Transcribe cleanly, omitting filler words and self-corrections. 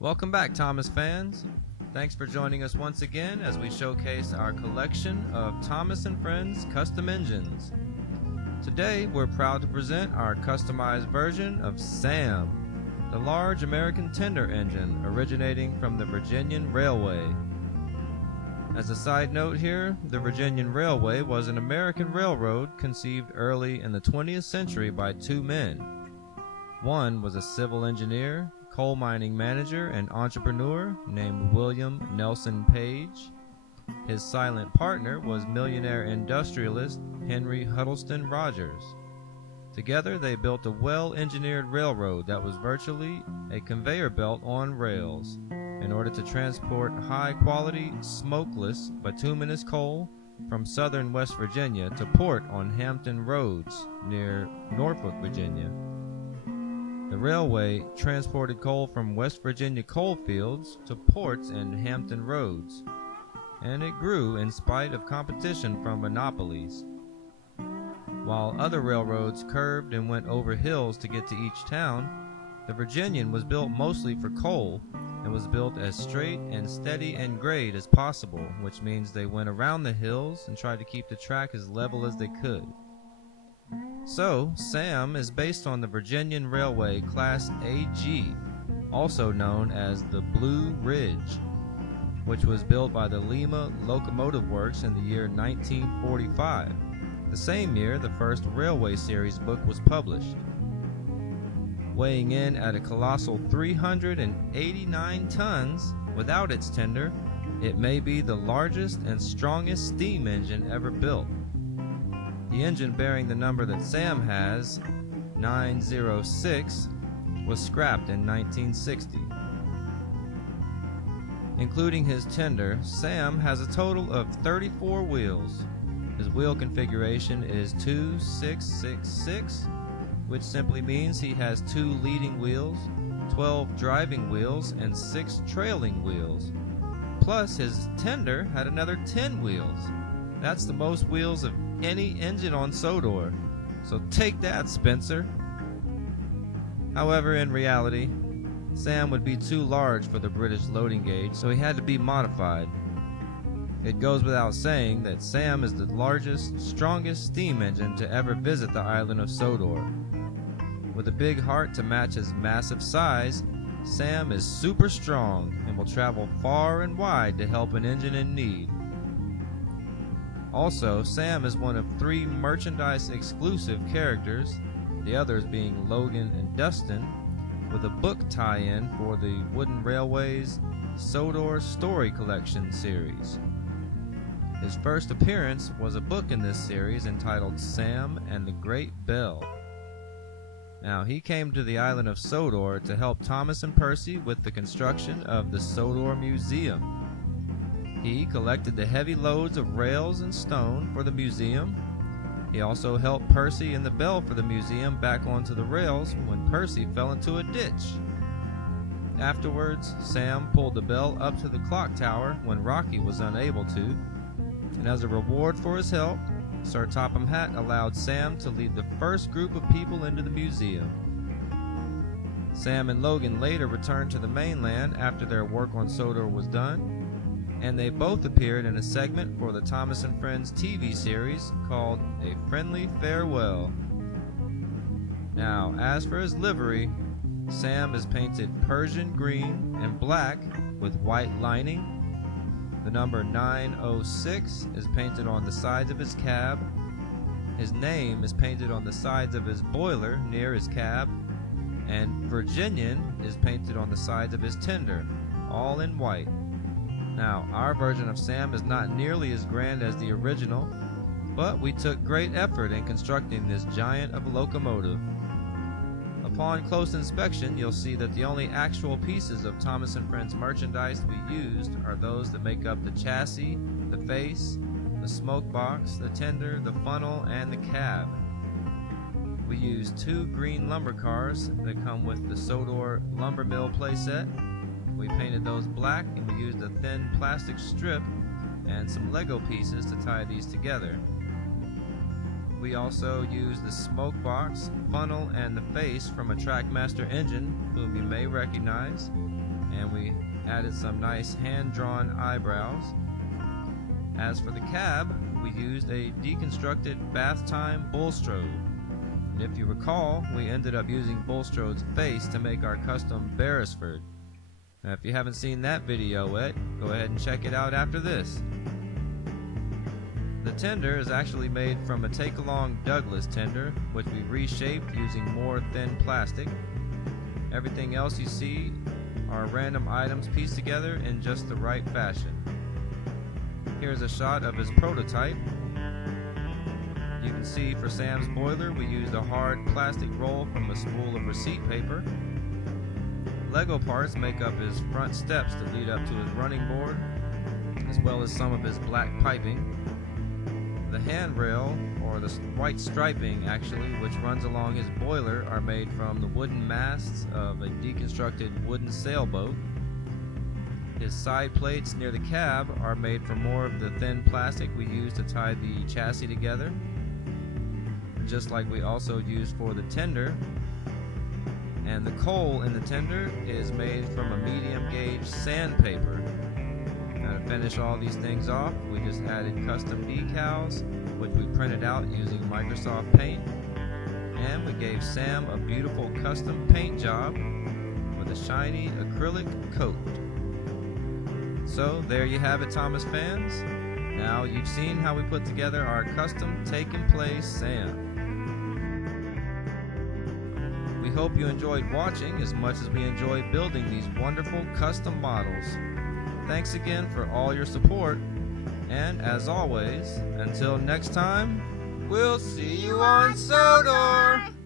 Welcome back, Thomas fans. Thanks for joining us once again as we showcase our collection of Thomas & Friends custom engines. Today, we're proud to present our customized version of Sam, the large American tender engine originating from the Virginian Railway. As a side note here, the Virginian Railway was an American railroad conceived early in the 20th century by two men. One was a civil engineer, coal mining manager, and entrepreneur named William Nelson Page. His silent partner was millionaire industrialist Henry Huddleston Rogers. Together they built a well-engineered railroad that was virtually a conveyor belt on rails in order to transport high-quality, smokeless, bituminous coal from southern West Virginia to port on Hampton Roads near Norfolk, Virginia. The railway transported coal from West Virginia coal fields to ports in Hampton Roads, and it grew in spite of competition from monopolies. While other railroads curved and went over hills to get to each town, the Virginian was built mostly for coal and was built as straight and steady and grade as possible, which means they went around the hills and tried to keep the track as level as they could. So, Sam is based on the Virginian Railway Class AG, also known as the Blue Ridge, which was built by the Lima Locomotive Works in the year 1945, the same year the first Railway Series book was published. Weighing in at a colossal 389 tons without its tender, it may be the largest and strongest steam engine ever built. The engine bearing the number that Sam has, 906, was scrapped in 1960. Including his tender, Sam has a total of 34 wheels. His wheel configuration is 2666, which simply means he has 2 leading wheels, 12 driving wheels, and 6 trailing wheels. Plus, his tender had another 10 wheels. That's the most wheels of any engine on Sodor. So take that, Spencer. However, in reality, Sam would be too large for the British loading gauge, so he had to be modified. It goes without saying that Sam is the largest, strongest steam engine to ever visit the Island of Sodor. With a big heart to match his massive size, Sam is super strong and will travel far and wide to help an engine in need. Also, Sam is one of 3 merchandise-exclusive characters, the others being Logan and Dustin, with a book tie-in for the Wooden Railway's Sodor Story Collection series. His first appearance was a book in this series entitled Sam and the Great Bell. Now, he came to the island of Sodor to help Thomas and Percy with the construction of the Sodor Museum. He collected the heavy loads of rails and stone for the museum. He also helped Percy and the bell for the museum back onto the rails when Percy fell into a ditch. Afterwards, Sam pulled the bell up to the clock tower when Rocky was unable to, and as a reward for his help, Sir Topham Hatt allowed Sam to lead the first group of people into the museum. Sam and Logan later returned to the mainland after their work on Sodor was done, and they both appeared in a segment for the Thomas & Friends TV series called A Friendly Farewell. Now, as for his livery, Sam is painted Persian green and black with white lining. The number 906 is painted on the sides of his cab. His name is painted on the sides of his boiler near his cab, and Virginian is painted on the sides of his tender, all in white. Now, our version of Sam is not nearly as grand as the original, but we took great effort in constructing this giant of a locomotive. Upon close inspection, you'll see that the only actual pieces of Thomas & Friends merchandise we used are those that make up the chassis, the face, the smoke box, the tender, the funnel, and the cab. We used 2 green lumber cars that come with the Sodor lumber mill playset. We painted those black, and we used a thin plastic strip and some Lego pieces to tie these together. We also used the smoke box, funnel, and the face from a Trackmaster engine, whom you may recognize. and we added some nice hand-drawn eyebrows. As for the cab, we used a deconstructed bath-time Bulstrode. And if you recall, we ended up using Bulstrode's face to make our custom Beresford. Now, if you haven't seen that video yet, go ahead and check it out after this. The tender is actually made from a take-along Douglas tender, which we reshaped using more thin plastic. Everything else you see are random items pieced together in just the right fashion. Here's a shot of his prototype. You can see for Sam's boiler we used a hard plastic roll from a spool of receipt paper. Lego parts make up his front steps that lead up to his running board, as well as some of his black piping. The handrail, or the white striping actually, which runs along his boiler, are made from the wooden masts of a deconstructed wooden sailboat. His side plates near the cab are made from more of the thin plastic we used to tie the chassis together, just like we also used for the tender. And the coal in the tender is made from a medium gauge sandpaper. Now, to finish all these things off, we just added custom decals, which we printed out using Microsoft Paint, and we gave Sam a beautiful custom paint job with a shiny acrylic coat. So there you have it, Thomas fans. Now you've seen how we put together our custom take-in-place Sam. We hope you enjoyed watching as much as we enjoyed building these wonderful custom models. Thanks again for all your support, and as always, until next time, we'll see you on Sodor!